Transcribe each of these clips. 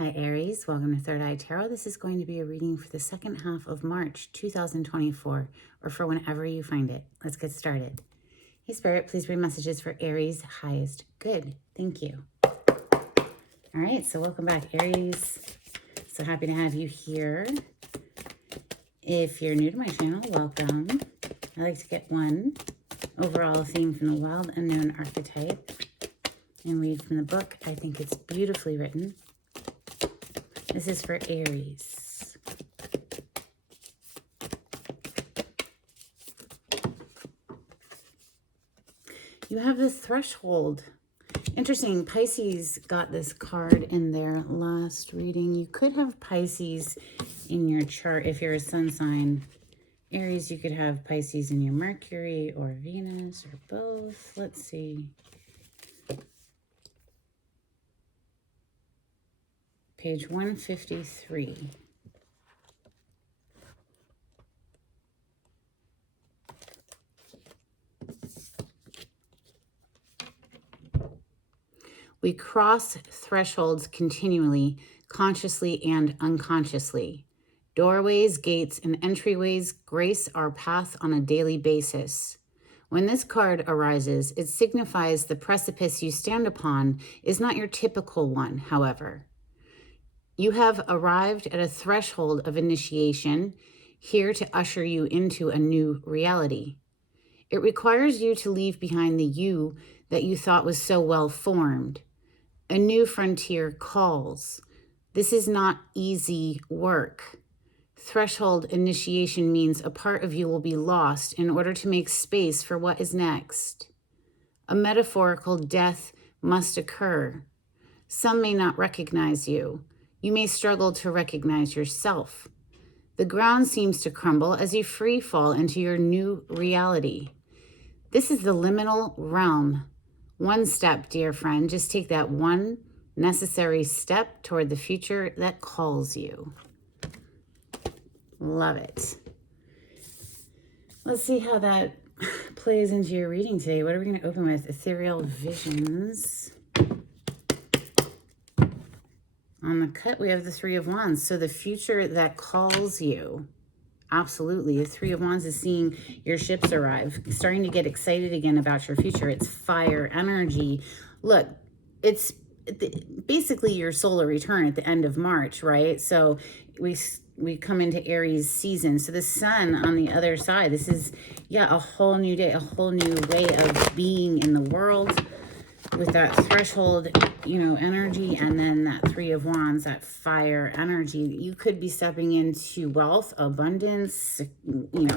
Hi Aries, welcome to Third Eye Tarot. This is going to be a reading for the second half of March 2024, or for whenever you find it. Let's get started. Hey Spirit, please read messages for Aries highest good. Thank you. All right, so welcome back Aries. So happy to have you here. If you're new to my channel, welcome. I like to get one overall theme from the Wild Unknown archetype and read from the book. I think it's beautifully written. This is for Aries. You have the threshold. Interesting, Pisces got this card in their last reading. You could have Pisces in your chart if you're a sun sign. Aries, you could have Pisces in your Mercury or Venus or both. Let's see. Page 153. We cross thresholds continually, consciously and unconsciously. Doorways, gates, and entryways grace our path on a daily basis. When this card arises, it signifies the precipice you stand upon is not your typical one, however. You have arrived at a threshold of initiation, here to usher you into a new reality. It requires you to leave behind the you that you thought was so well formed. A new frontier calls. This is not easy work. Threshold initiation means a part of you will be lost in order to make space for what is next. A metaphorical death must occur. Some may not recognize you. You may struggle to recognize yourself. The ground seems to crumble as you free fall into your new reality. This is the liminal realm. One step, dear friend, just take that one necessary step toward the future that calls you. Love it. Let's see how that plays into your reading today. What are we going to open with? Ethereal Visions. On the cut, we have the Three of Wands. So the future that calls you. Absolutely. The Three of Wands is seeing your ships arrive, starting to get excited again about your future. It's fire energy. Look, it's basically your solar return at the end of March, right? So we come into Aries season. So the sun on the other side, this is, yeah, a whole new day, a whole new way of being in the world. With that threshold, energy, and then that Three of Wands, that fire energy, you could be stepping into wealth, abundance,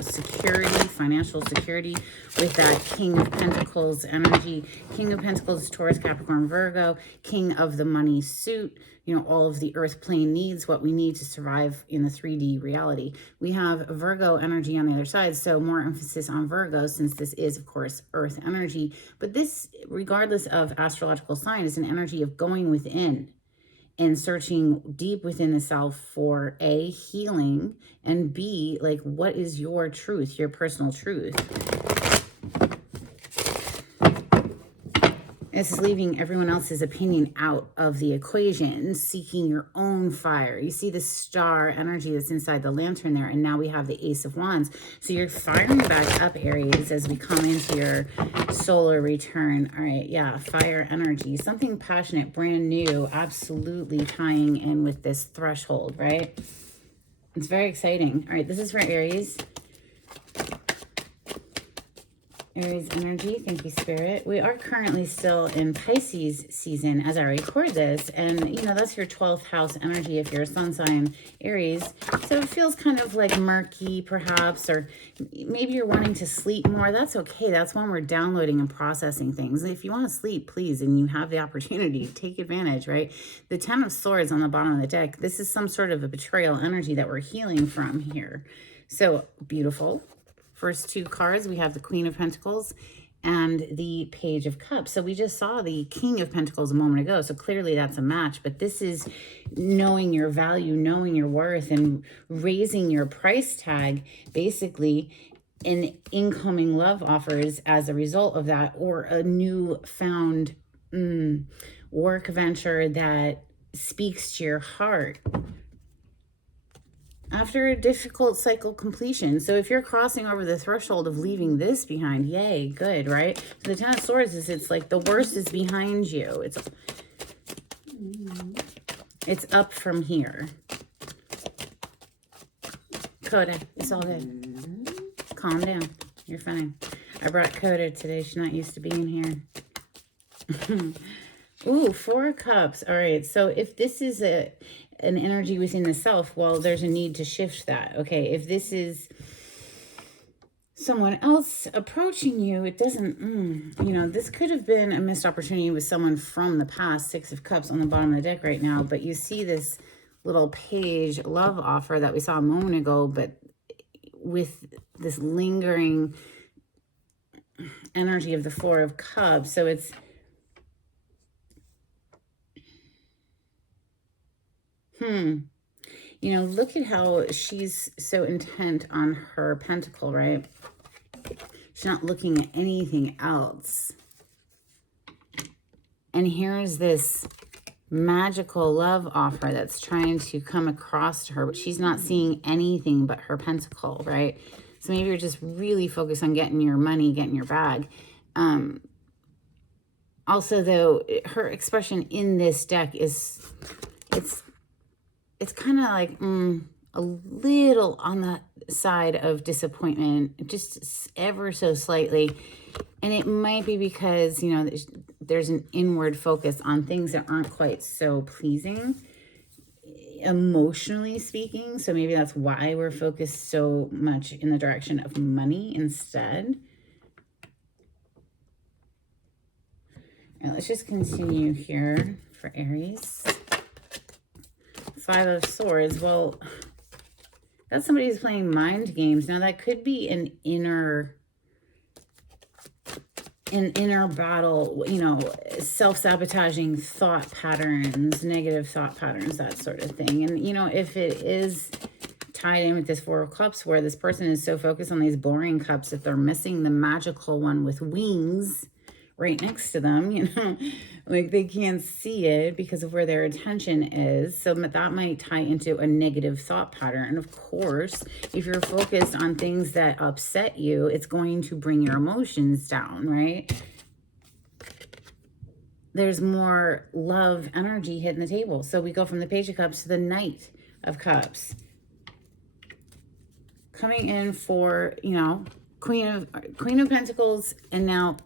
security, financial security with that King of Pentacles energy. King of Pentacles, Taurus, Capricorn, Virgo, King of the money suit, all of the earth plane needs, what we need to survive in the 3D reality. We have Virgo energy on the other side, so more emphasis on Virgo since this is, of course, earth energy. But this, regardless of astrological sign, is an energy of going within and searching deep within the self for A, healing, and B, like, what is your truth, your personal truth? This is leaving everyone else's opinion out of the equation, seeking your own fire. You see the star energy that's inside the lantern there, and now we have the Ace of Wands. So you're firing back up, Aries, as we come into your solar return. All right, yeah, fire energy, something passionate, brand new, absolutely tying in with this threshold, right? It's very exciting. All right, this is for Aries. Aries energy, thank you, Spirit. We are currently still in Pisces season as I record this, and that's your 12th house energy if you're a sun sign, Aries. So it feels kind of like murky, perhaps, or maybe you're wanting to sleep more. That's okay. That's when we're downloading and processing things. If you want to sleep, please, and you have the opportunity, take advantage, right? The Ten of Swords on the bottom of the deck, this is some sort of a betrayal energy that we're healing from here. So beautiful. First two cards, we have the Queen of Pentacles and the Page of Cups. So we just saw the King of Pentacles a moment ago. So clearly that's a match. But this is knowing your value, knowing your worth, and raising your price tag, basically, in incoming love offers as a result of that, or a new found work venture that speaks to your heart. After a difficult cycle completion. So if you're crossing over the threshold of leaving this behind, yay, good, right? So the Ten of Swords is, it's like the worst is behind you. It's up from here. Coda, it's all good. Calm down. You're fine. I brought Coda today. She's not used to being here. Ooh, 4 of Cups. All right. So if this is an energy within the self, well, there's a need to shift that. Okay. If this is someone else approaching you, it doesn't, you know, this could have been a missed opportunity with someone from the past. 6 of Cups on the bottom of the deck right now. But you see this little page love offer that we saw a moment ago, but with this lingering energy of the 4 of Cups. So it's, you know, look at how she's so intent on her pentacle, right? She's not looking at anything else. And here's this magical love offer that's trying to come across to her, but she's not seeing anything but her pentacle, right? So maybe you're just really focused on getting your money, getting your bag. Also, though, her expression in this deck is, it's kind of like a little on the side of disappointment, just ever so slightly. And it might be because, you know, there's an inward focus on things that aren't quite so pleasing, emotionally speaking. So maybe that's why we're focused so much in the direction of money instead. All right, let's just continue here for Aries. 5 of Swords. Well, that's somebody who's playing mind games. Now, that could be an inner battle, you know, self-sabotaging thought patterns, negative thought patterns, that sort of thing. And, you know, if it is tied in with this 4 of Cups, where this person is so focused on these boring cups that they're missing the magical one with wings right next to them, you know, like they can't see it because of where their attention is. So that might tie into a negative thought pattern. And of course, if you're focused on things that upset you, it's going to bring your emotions down, right? There's more love energy hitting the table. So we go from the Page of Cups to the Knight of Cups. Coming in for, you know, Queen of Pentacles, and now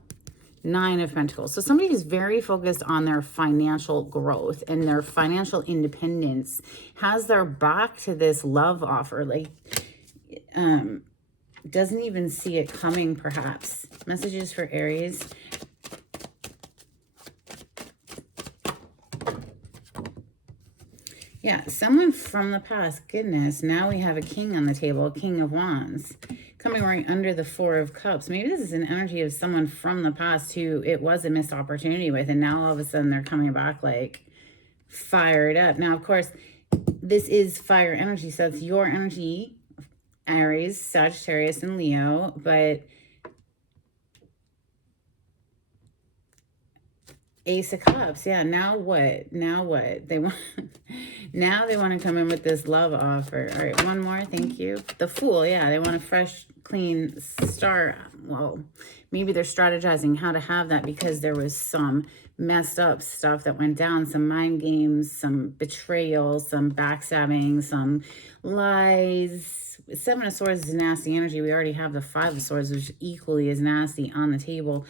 9 of Pentacles. So somebody who's very focused on their financial growth and their financial independence has their back to this love offer. Like, doesn't even see it coming, perhaps. Messages for Aries. Yeah, someone from the past. Goodness, now we have a king on the table, a King of Wands. Coming right under the 4 of Cups. Maybe this is an energy of someone from the past who it was a missed opportunity with, and now all of a sudden they're coming back like fired up. Now, of course, this is fire energy, so it's your energy, Aries, Sagittarius, and Leo, but Ace of Cups. Yeah, now what? Now what? They want now they want to come in with this love offer. All right, one more. Thank you. The Fool. Yeah, they want a fresh, clean start. Well, maybe they're strategizing how to have that because there was some messed up stuff that went down, some mind games, some betrayal, some backstabbing, some lies. 7 of Swords is nasty energy. We already have the 5 of Swords, which equally is nasty on the table.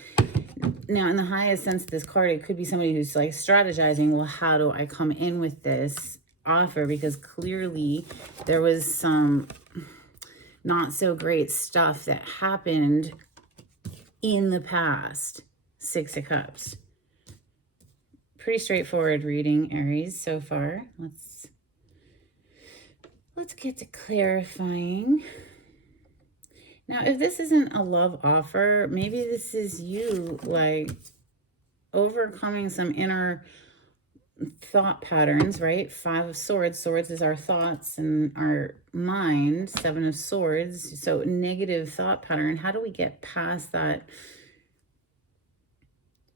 Now, in the highest sense of this card, it could be somebody who's like strategizing, well, how do I come in with this offer? Because clearly there was some not so great stuff that happened in the past. 6 of Cups. Pretty straightforward reading, Aries, so far. Let's get to clarifying. Now, if this isn't a love offer, maybe this is you, like, overcoming some inner thought patterns, right? 5 of Swords. Swords is our thoughts and our mind. 7 of Swords. So, negative thought pattern. How do we get past that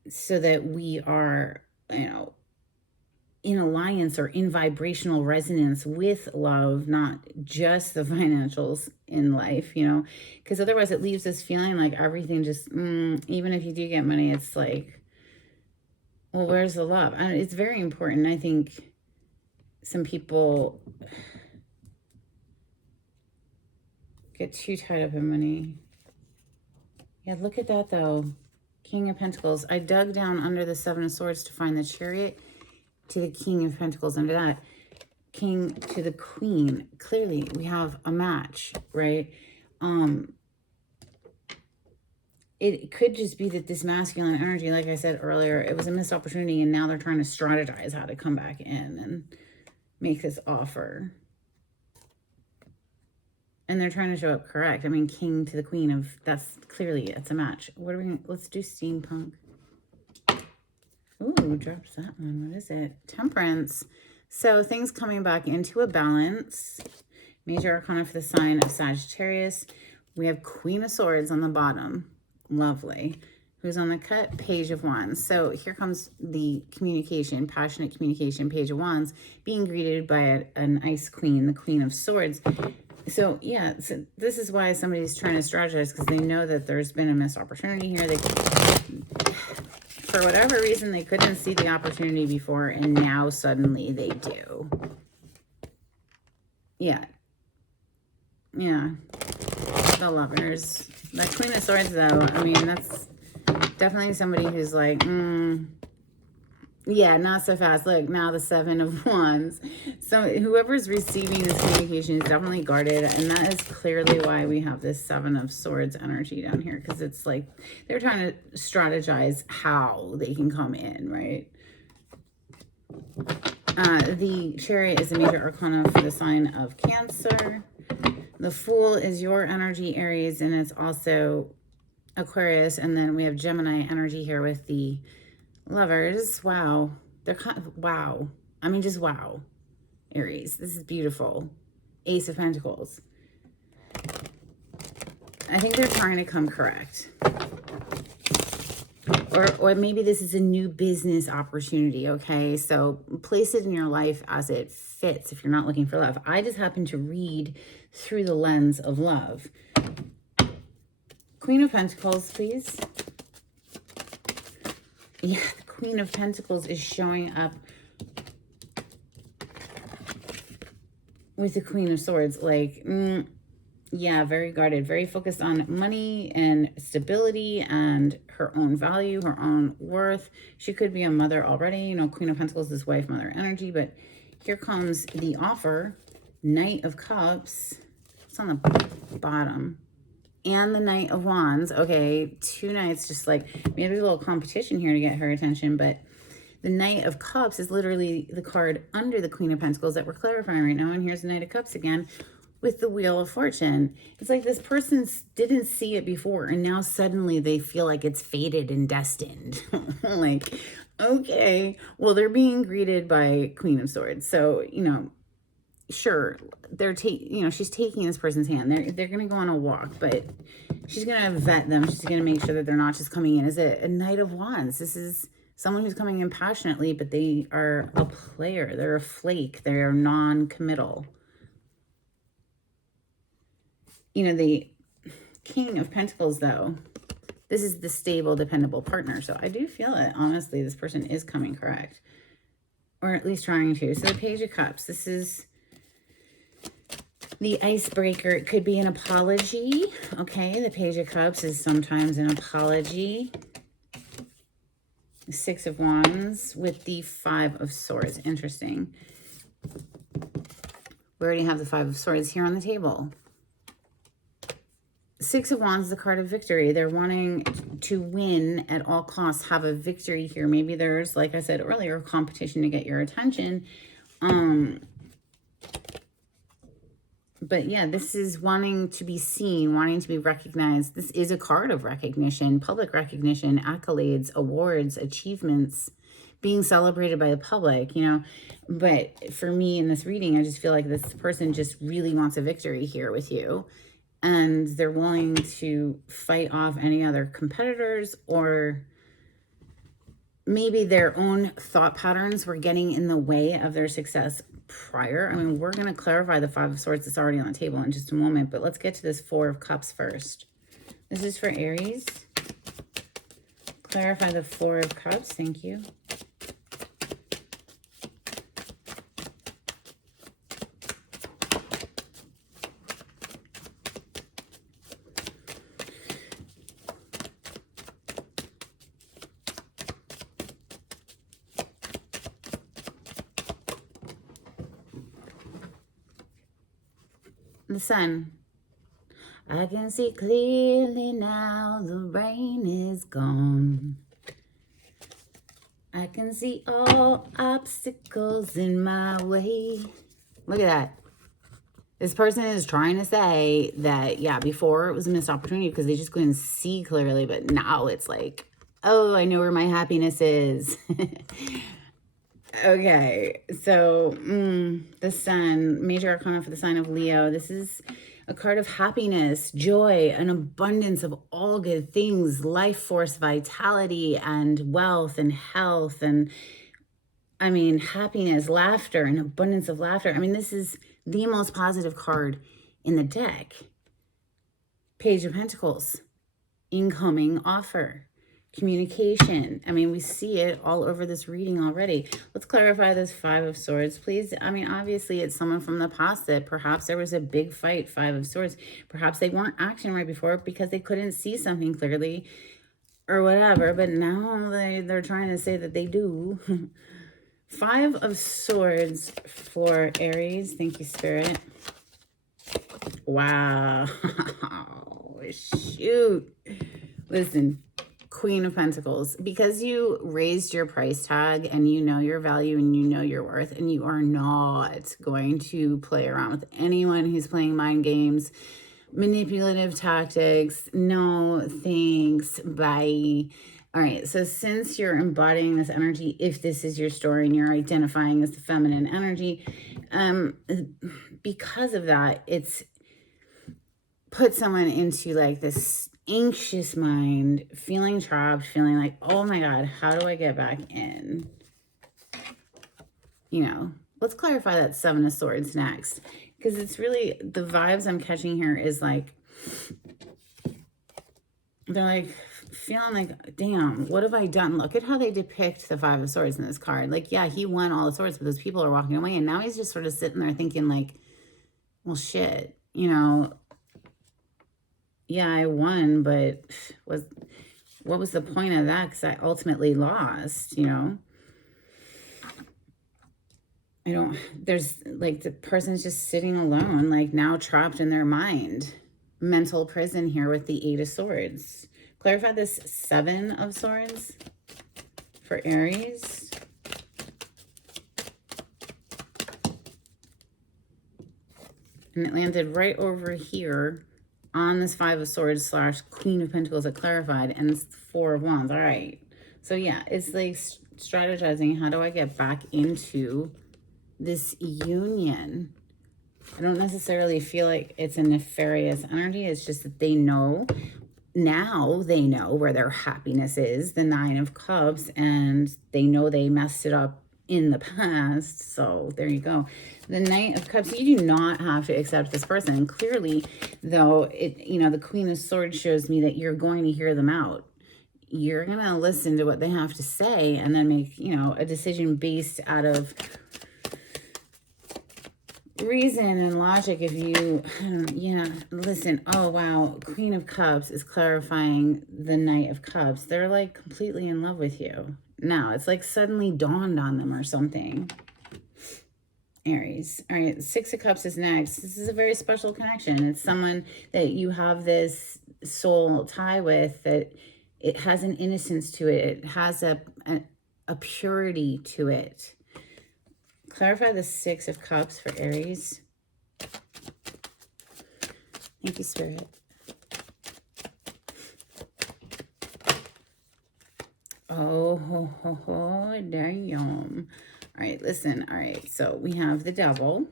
so that we are, you know, in alliance or in vibrational resonance with love, not just the financials in life, you know, because otherwise it leaves us feeling like everything just, even if you do get money, it's like, well, where's the love? And it's very important. I think some people get too tied up in money. Yeah, look at that though. King of Pentacles. I dug down under the Seven of Swords to find the Chariot to the King of Pentacles under that. King to the Queen. Clearly, we have a match, right? It could just be that this masculine energy, like I said earlier, it was a missed opportunity, and now they're trying to strategize how to come back in and make this offer. And they're trying to show up correct. I mean, King to the Queen of, that's clearly, it's a match. What are we, let's do steampunk. Ooh, drops that one. What is it? Temperance. So things coming back into a balance. Major Arcana for the sign of Sagittarius. We have Queen of Swords on the bottom. Lovely. Who's on the cut? Page of Wands. So here comes the communication, passionate communication, Page of Wands, being greeted by an ice queen, the Queen of Swords. So yeah, so this is why somebody's trying to strategize, because they know that there's been a missed opportunity here. They, for whatever reason, they couldn't see the opportunity before, and now suddenly they do. Yeah. Yeah. The Lovers. The Queen of Swords, though, I mean, that's definitely somebody who's like, yeah, not so fast. Look, now the Seven of Wands. So whoever's receiving this communication is definitely guarded, and that is clearly why we have this Seven of Swords energy down here, because it's like they're trying to strategize how they can come in, right? The Chariot is a major arcana for the sign of Cancer. The Fool is your energy, Aries, and it's also Aquarius. And then we have Gemini energy here with the Lovers. Wow. They're kind of, wow. I mean, just wow. Aries, this is beautiful. Ace of Pentacles. I think they're trying to come correct. Or maybe this is a new business opportunity, okay? So place it in your life as it fits if you're not looking for love. I just happen to read through the lens of love. Queen of Pentacles, please. Yeah, the Queen of Pentacles is showing up with the Queen of Swords. Like, yeah, very guarded, very focused on money and stability and her own value, her own worth. She could be a mother already. You know, Queen of Pentacles is wife, mother energy. But here comes the offer. Knight of Cups. It's on the bottom. And the Knight of Wands. Okay, two knights, just like, maybe there's a little competition here to get her attention, but the Knight of Cups is literally the card under the Queen of Pentacles that we're clarifying right now. And here's the Knight of Cups again with the Wheel of Fortune. It's like this person didn't see it before, and now suddenly they feel like it's fated and destined. Like, okay, well, they're being greeted by Queen of Swords. So, you know, sure, they're she's taking this person's hand. They're going to go on a walk, but she's going to vet them. She's going to make sure that they're not just coming in as a Knight of Wands. This is someone who's coming in passionately, but they are a player. They're a flake. They're non-committal. You know, the King of Pentacles, though, this is the stable, dependable partner. So I do feel it. Honestly, this person is coming correct, or at least trying to. So the Page of Cups, this is the icebreaker. It could be an apology. Okay, the Page of Cups is sometimes an apology. Six of Wands with the Five of Swords. Interesting. We already have the Five of Swords here on the table. Six of Wands is the card of victory. They're wanting to win at all costs, have a victory here. Maybe there's, like I said earlier, a competition to get your attention. But yeah, this is wanting to be seen, wanting to be recognized. This is a card of recognition, public recognition, accolades, awards, achievements, being celebrated by the public, you know. But for me in this reading, I just feel like this person just really wants a victory here with you. And they're willing to fight off any other competitors, or maybe their own thought patterns were getting in the way of their success prior. I mean, we're going to clarify the Five of Swords that's already on the table in just a moment, but let's get to this Four of Cups first. This is for Aries. Clarify the Four of Cups. Thank you. The Sun. I can see clearly now, the rain is gone. I can see all obstacles in my way. Look at that. This person is trying to say that, yeah, before it was a missed opportunity because they just couldn't see clearly, but now it's like, oh, I know where my happiness is. Okay, so the Sun, major arcana for the sign of Leo. This is a card of happiness, joy, an abundance of all good things, life force, vitality, and wealth and health, and I mean, happiness, laughter, an abundance of laughter. I mean, this is the most positive card in the deck. Page of Pentacles, incoming offer. Communication. I mean, we see it all over this reading already. Let's clarify this Five of Swords, please. I mean, obviously, it's someone from the past that perhaps there was a big fight, Five of Swords. Perhaps they weren't acting right before because they couldn't see something clearly or whatever, but now they're trying to say that they do. Five of Swords for Aries. Thank you, Spirit. Wow. Shoot. Listen. Queen of Pentacles, because you raised your price tag and you know your value and you know your worth, and you are not going to play around with anyone who's playing mind games, manipulative tactics. No thanks. Bye. All right, so since you're embodying this energy, if this is your story and you're identifying as the feminine energy, because of that, it's put someone into like this anxious mind, feeling trapped, feeling like, oh my God, how do I get back in? You know, let's clarify that Seven of Swords next, because it's really, the vibes I'm catching here is like, they're like feeling like, damn, what have I done? Look at how they depict the Five of Swords in this card. Like, yeah, he won all the swords, but those people are walking away, and now he's just sort of sitting there thinking like, well, shit, you know, yeah, I won, but what was the point of that? Because I ultimately lost, you know? There's like the person's just sitting alone, like now trapped in their mind. Mental prison here with the Eight of Swords. Clarify this Seven of Swords for Aries. And it landed right over here on this Five of Swords slash Queen of Pentacles that clarified, and it's Four of Wands. All right. So yeah, it's like strategizing. How do I get back into this union? I don't necessarily feel like it's a nefarious energy. It's just that they know, now they know where their happiness is, the Nine of Cups, and they know they messed it up in the past. So there you go. The Knight of Cups, you do not have to accept this person. And clearly, though, the Queen of Swords shows me that you're going to hear them out. You're going to listen to what they have to say and then make, a decision based out of reason and logic. If you, listen, oh, wow, Queen of Cups is clarifying the Knight of Cups. They're like completely in love with you. Now, it's like suddenly dawned on them or something. Aries. All right, Six of Cups is next. This is a very special connection. It's someone that you have this soul tie with, that it has an innocence to it. It has a purity to it. Clarify the Six of Cups for Aries. Thank you, Spirit. Oh, damn. All right, listen. All right, so we have the Devil.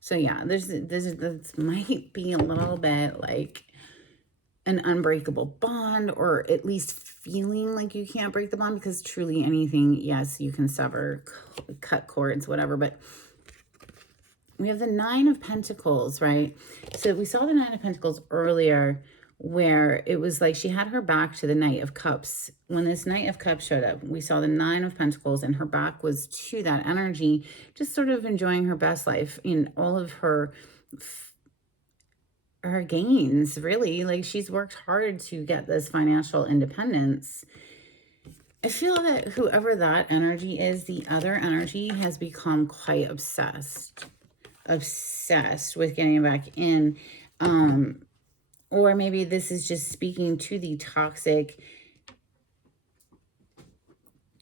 So yeah, this might be a little bit like an unbreakable bond, or at least feeling like you can't break the bond, because truly anything, yes, you can sever, cut cords, whatever. But we have the Nine of Pentacles, right? So we saw the Nine of Pentacles earlier, where it was like she had her back to the Knight of Cups. When this Knight of Cups showed up, we saw the Nine of Pentacles, and her back was to that energy, just sort of enjoying her best life in all of her gains, really. Like, she's worked hard to get this financial independence. I feel that whoever that energy is, the other energy has become quite obsessed with getting back in. Or maybe this is just speaking to the toxic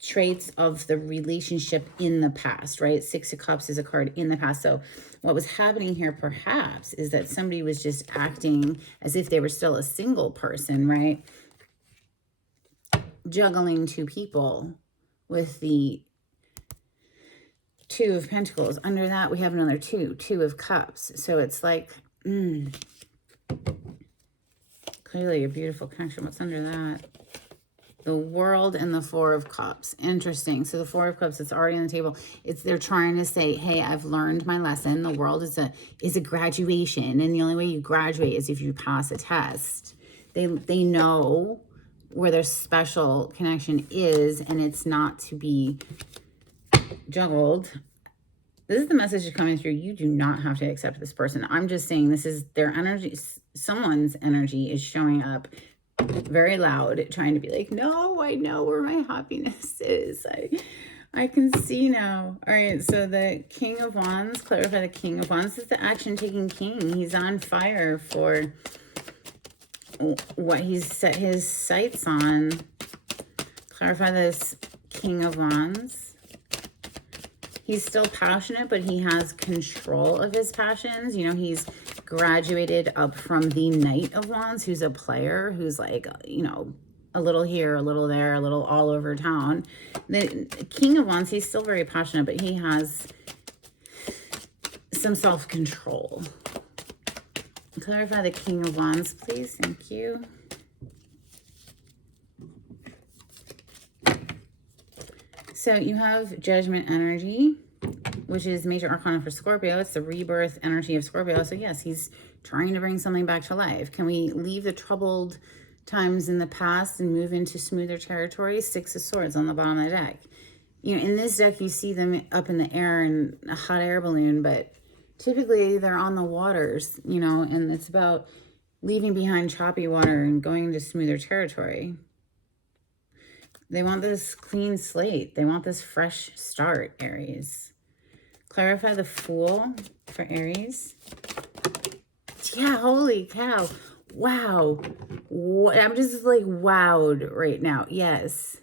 traits of the relationship in the past, right? Six of Cups is a card in the past. So what was happening here perhaps is that somebody was just acting as if they were still a single person, right? Juggling two people with the Two of Pentacles. Under that, we have another Two of Cups. So it's like, clearly a beautiful connection. What's under that? The World and the Four of Cups. Interesting. So the Four of Cups, it's already on the table. They're trying to say, hey, I've learned my lesson. The world is a graduation, and the only way you graduate is if you pass a test. They know where their special connection is, and it's not to be juggled. This is the message coming through. You do not have to accept this person. I'm just saying this is their energy. Someone's energy is showing up very loud, trying to be like, no, I know where my happiness is. I can see now. All right, so the King of Wands, clarify the King of Wands. This is the action-taking king. He's on fire for what he's set his sights on. Clarify this King of Wands. He's still passionate, but he has control of his passions. You know, he's graduated up from the Knight of Wands, who's a player, who's like, you know, a little here, a little there, a little all over town. The King of Wands, he's still very passionate, but he has some self-control. Clarify the King of Wands, please. Thank you. So you have Judgment energy, which is major arcana for Scorpio. It's the rebirth energy of Scorpio. So yes, he's trying to bring something back to life. Can we leave the troubled times in the past and move into smoother territory? Six of Swords on the bottom of the deck. You know, in this deck, you see them up in the air in a hot air balloon, but typically they're on the waters, you know, and it's about leaving behind choppy water and going into smoother territory. They want this clean slate. They want this fresh start, Aries. Clarify the Fool for Aries. Yeah, holy cow. Wow. I'm just like wowed right now. Yes.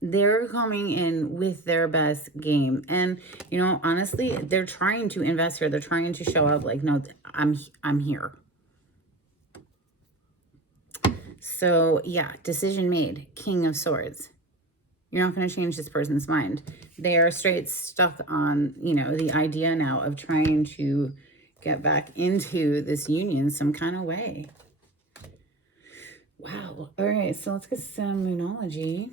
They're coming in with their best game. And, you know, honestly, they're trying to invest here. They're trying to show up like, no, I'm here. So, yeah, decision made. King of Swords. You're not going to change this person's mind. They are straight stuck on, you know, the idea now of trying to get back into this union some kind of way. Wow. All right, so let's get some Moonology.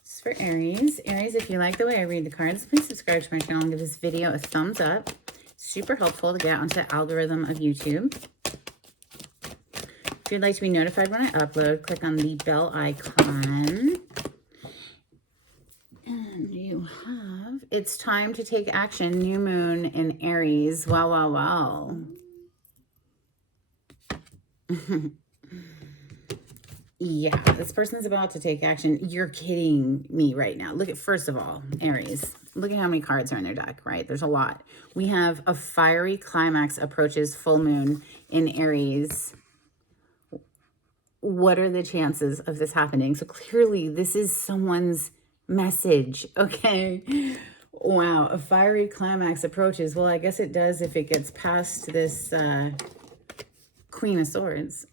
This is for Aries. Aries, if you like the way I read the cards, please subscribe to my channel and give this video a thumbs up. Super helpful to get onto the algorithm of YouTube. If you'd like to be notified when I upload, click on the bell icon. And you have, it's time to take action, new moon in Aries. Wow, wow, wow. Yeah, this person's about to take action. You're kidding me right now. Look at, first of all, Aries, look at how many cards are in their deck, right? There's a lot. We have a fiery climax approaches full moon in Aries. What are the chances of this happening? So clearly this is someone's message, okay? Wow, a fiery climax approaches. Well, I guess it does if it gets past this Queen of Swords.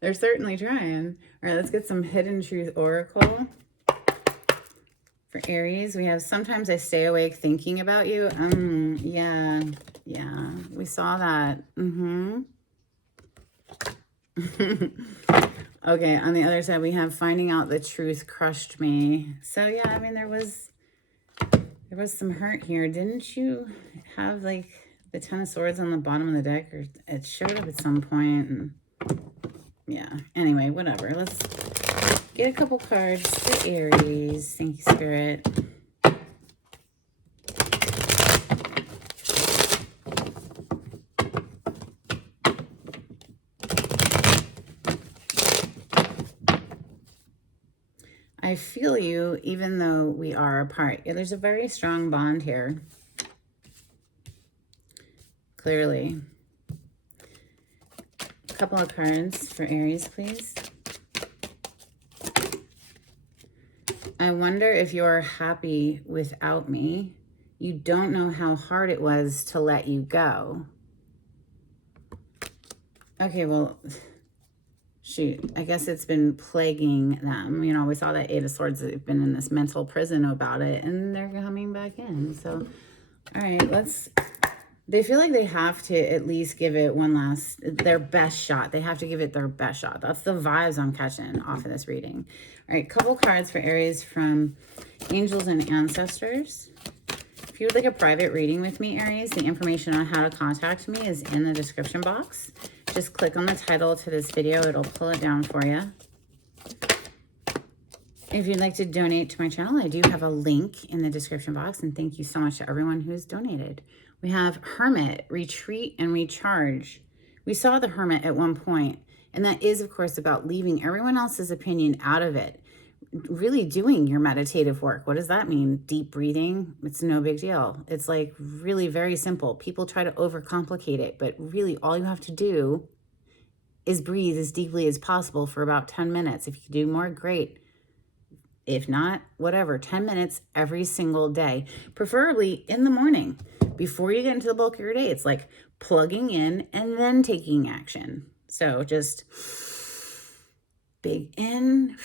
They're certainly trying. All right, let's get some Hidden Truth Oracle. For Aries, we have sometimes I stay awake thinking about you. Yeah, we saw that. Okay, on the other side, we have finding out the truth crushed me. So yeah, I mean, there was some hurt here. Didn't you have like the Ten of Swords on the bottom of the deck, or it showed up at some point? And yeah, anyway, whatever. Let's get a couple cards for Aries. Thank you, Spirit. I feel you, even though we are apart. Yeah, there's a very strong bond here. Clearly. A couple of cards for Aries, please. I wonder if you're happy without me. You don't know how hard it was to let you go. Okay, well, shoot, I guess it's been plaguing them. You know, we saw that Eight of Swords, they've been in this mental prison about it, and they're coming back in. So, all right, they feel like they have to at least give it their best shot. They have to give it their best shot. That's the vibes I'm catching off of this reading. All right, couple cards for Aries from Angels and Ancestors. If you would like a private reading with me, Aries, the information on how to contact me is in the description box. Just click on the title to this video. It'll pull it down for you. If you'd like to donate to my channel, I do have a link in the description box. And thank you so much to everyone who's donated. We have Hermit, Retreat, and Recharge. We saw the Hermit at one point, and that is, of course, about leaving everyone else's opinion out of it. Really doing your meditative work. What does that mean? Deep breathing. It's no big deal. It's like really very simple. People try to overcomplicate it, but really all you have to do is breathe as deeply as possible for about 10 minutes. If you can do more, great. If not, whatever, 10 minutes every single day, preferably in the morning before you get into the bulk of your day. It's like plugging in and then taking action. So just big in,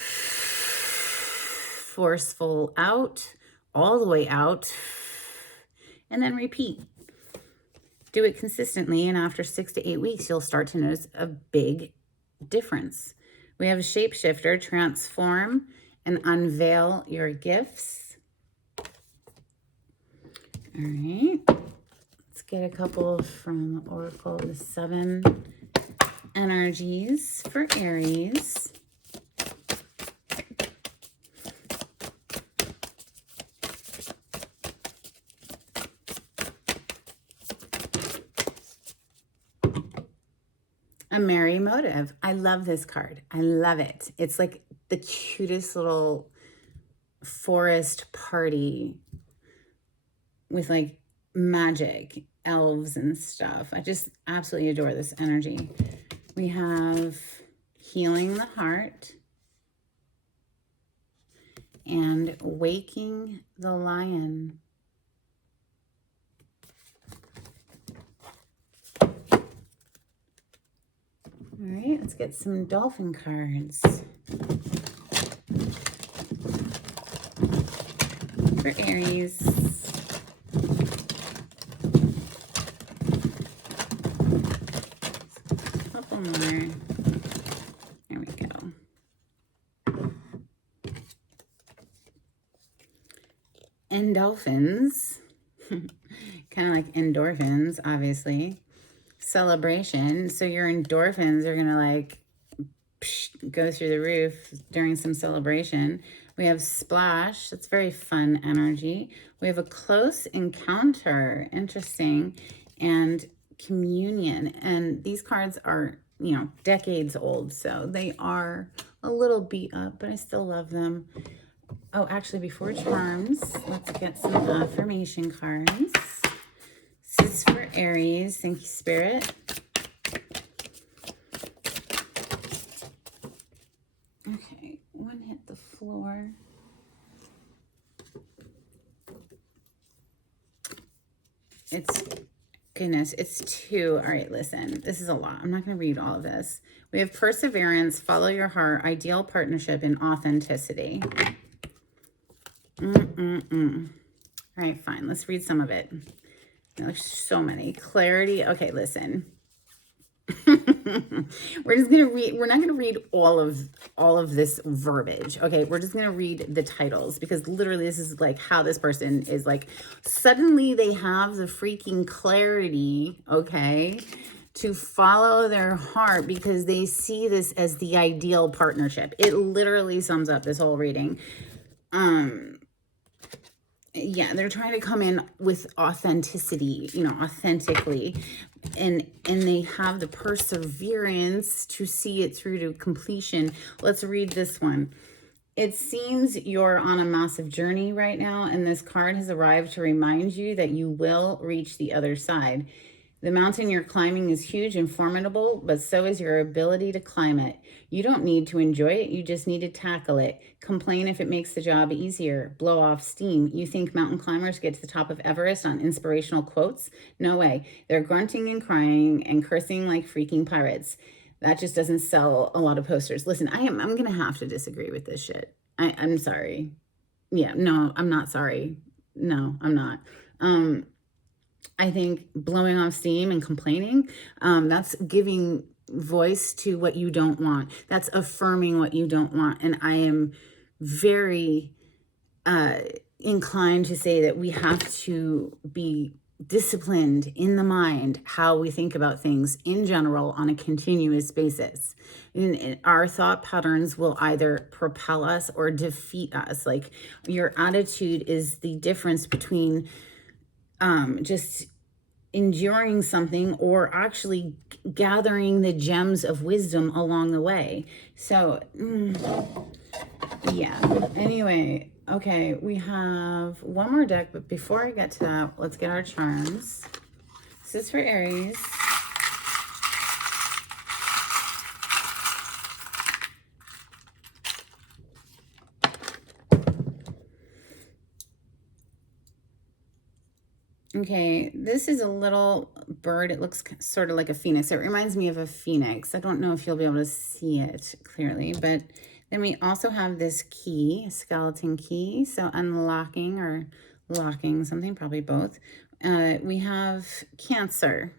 forceful out, all the way out, and then repeat. Do it consistently, and after 6 to 8 weeks, you'll start to notice a big difference. We have a shapeshifter, transform and unveil your gifts. All right, let's get a couple from Oracle, the 7 energies for Aries. A merry motive. I love this card. I love it. It's like the cutest little forest party with like magic, elves and stuff. I just absolutely adore this energy. We have healing the heart and waking the lion. All right, let's get some dolphin cards for Aries. A couple more. There we go. Endorphins, kind of like endorphins, obviously. Celebration. So your endorphins are gonna like go through the roof during some celebration. We have splash. That's very fun energy. We have a close encounter. Interesting. And communion. And these cards are, you know, decades old, so they are a little beat up, but I still love them. Oh, actually, before charms, let's get some affirmation cards. This is for Aries. Thank you, Spirit. Okay, one hit the floor. Goodness, it's 2. All right, listen, this is a lot. I'm not going to read all of this. We have perseverance, follow your heart, ideal partnership, and authenticity. All right, fine. Let's read some of it. There's so many. Clarity. Okay, listen. We're just gonna read, we're not gonna read all of this verbiage. Okay, we're just gonna read the titles, because literally this is like how this person is like, suddenly they have the freaking clarity, okay, to follow their heart because they see this as the ideal partnership. It literally sums up this whole reading. Yeah, they're trying to come in with authenticity, you know, authentically, and they have the perseverance to see it through to completion. Let's read this one. It seems you're on a massive journey right now, and this card has arrived to remind you that you will reach the other side. The mountain you're climbing is huge and formidable, but so is your ability to climb it. You don't need to enjoy it, you just need to tackle it. Complain if it makes the job easier. Blow off steam. You think mountain climbers get to the top of Everest on inspirational quotes? No way. They're grunting and crying and cursing like freaking pirates. That just doesn't sell a lot of posters. Listen, I'm gonna have to disagree with this shit. I'm sorry. Yeah, no, I'm not sorry. No, I'm not. I think blowing off steam and complaining, that's giving voice to what you don't want. That's affirming what you don't want. And I am very inclined to say that we have to be disciplined in the mind how we think about things in general on a continuous basis. And our thought patterns will either propel us or defeat us. Like, your attitude is the difference between just enduring something or actually gathering the gems of wisdom along the way. So yeah, anyway, okay, we have one more deck, but before I get to that, let's get our charms. This is for Aries. Okay, this is a little bird. It looks sort of like a phoenix. It reminds me of a phoenix. I don't know if you'll be able to see it clearly, but then we also have this key, a skeleton key. So unlocking or locking something, probably both. We have Cancer.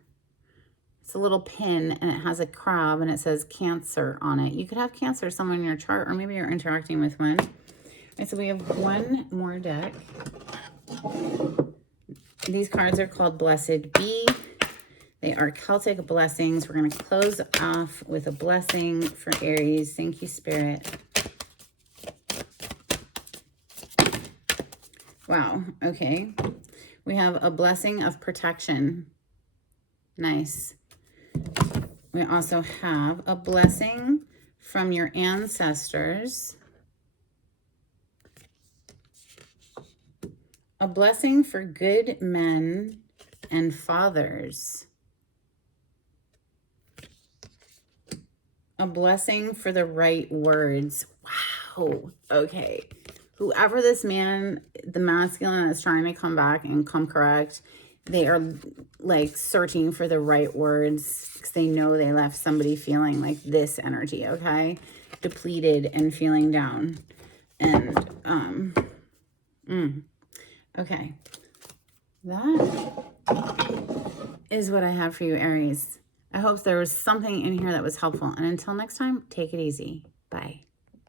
It's a little pin and it has a crab and it says Cancer on it. You could have Cancer somewhere in your chart, or maybe you're interacting with one. So we have one more deck. These cards are called Blessed Be. They are Celtic blessings. We're going to close off with a blessing for Aries. Thank you, Spirit. Wow. Okay. We have a blessing of protection. Nice. We also have a blessing from your ancestors. A blessing for good men and fathers. A blessing for the right words. Wow. Okay. Whoever this man, the masculine, is trying to come back and come correct, they are like searching for the right words because they know they left somebody feeling like this energy, okay? Depleted and feeling down. And, okay. That is what I have for you, Aries. I hope there was something in here that was helpful. And until next time, take it easy. Bye.